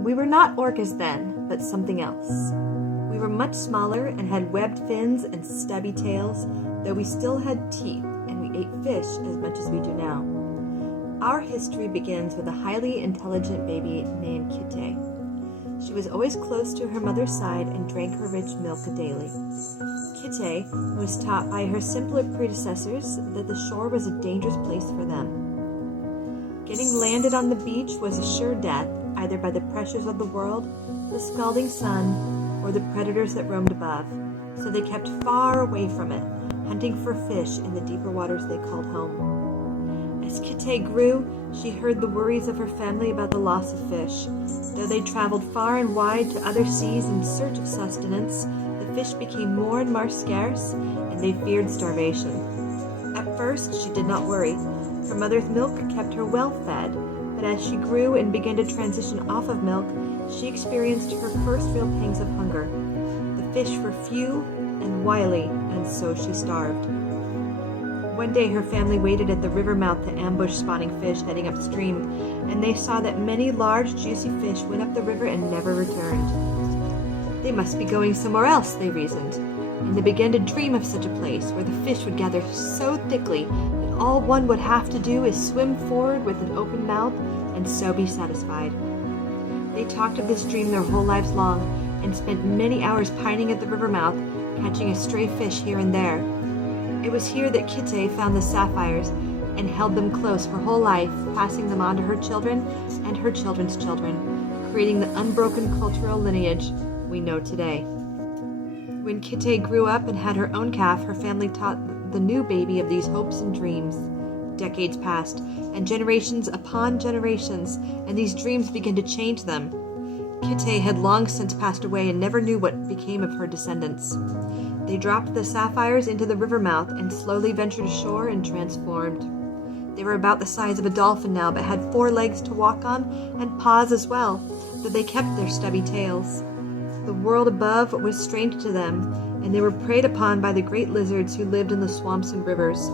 We were not orcas then, but something else. We were much smaller and had webbed fins and stubby tails, though we still had teeth, and we ate fish as much as we do now. Our history begins with a highly intelligent baby named Kite. She was always close to her mother's side and drank her rich milk daily. Kite was taught by her simpler predecessors that the shore was a dangerous place for them. Getting landed on the beach was a sure death, either by the pressures of the world, the scalding sun, or the predators that roamed above, so they kept far away from it, hunting for fish in the deeper waters they called home. As Kite grew, she heard the worries of her family about the loss of fish. Though they traveled far and wide to other seas in search of sustenance, the fish became more and more scarce, and they feared starvation. At first, she did not worry. Her mother's milk kept her well fed, but as she grew and began to transition off of milk, she experienced her first real pangs of hunger. The fish were few and wily, and so she starved. One day her family waited at the river mouth to ambush spawning fish heading upstream, and they saw that many large, juicy fish went up the river and never returned. They must be going somewhere else, they reasoned, and they began to dream of such a place where the fish would gather so thickly that all one would have to do is swim forward with an open mouth and so be satisfied. They talked of this dream their whole lives long and spent many hours pining at the river mouth, catching a stray fish here and there. It was here that Kite found the sapphires and held them close her whole life, passing them on to her children and her children's children, creating the unbroken cultural lineage we know today. When Kite grew up and had her own calf, her family taught the new baby of these hopes and dreams. Decades passed, and generations upon generations, and these dreams began to change them. Kite had long since passed away and never knew what became of her descendants. They dropped the sapphires into the river mouth and slowly ventured ashore and transformed. They were about the size of a dolphin now, but had 4 legs to walk on and paws as well, though they kept their stubby tails. The world above was strange to them, and they were preyed upon by the great lizards who lived in the swamps and rivers.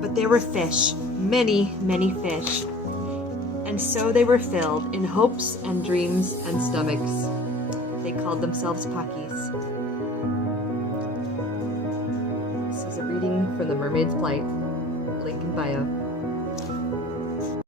But there were fish, many, many fish. And so they were filled in hopes and dreams and stomachs. They called themselves Pakis. This is a reading from the Mermaid's Plight. Link in bio.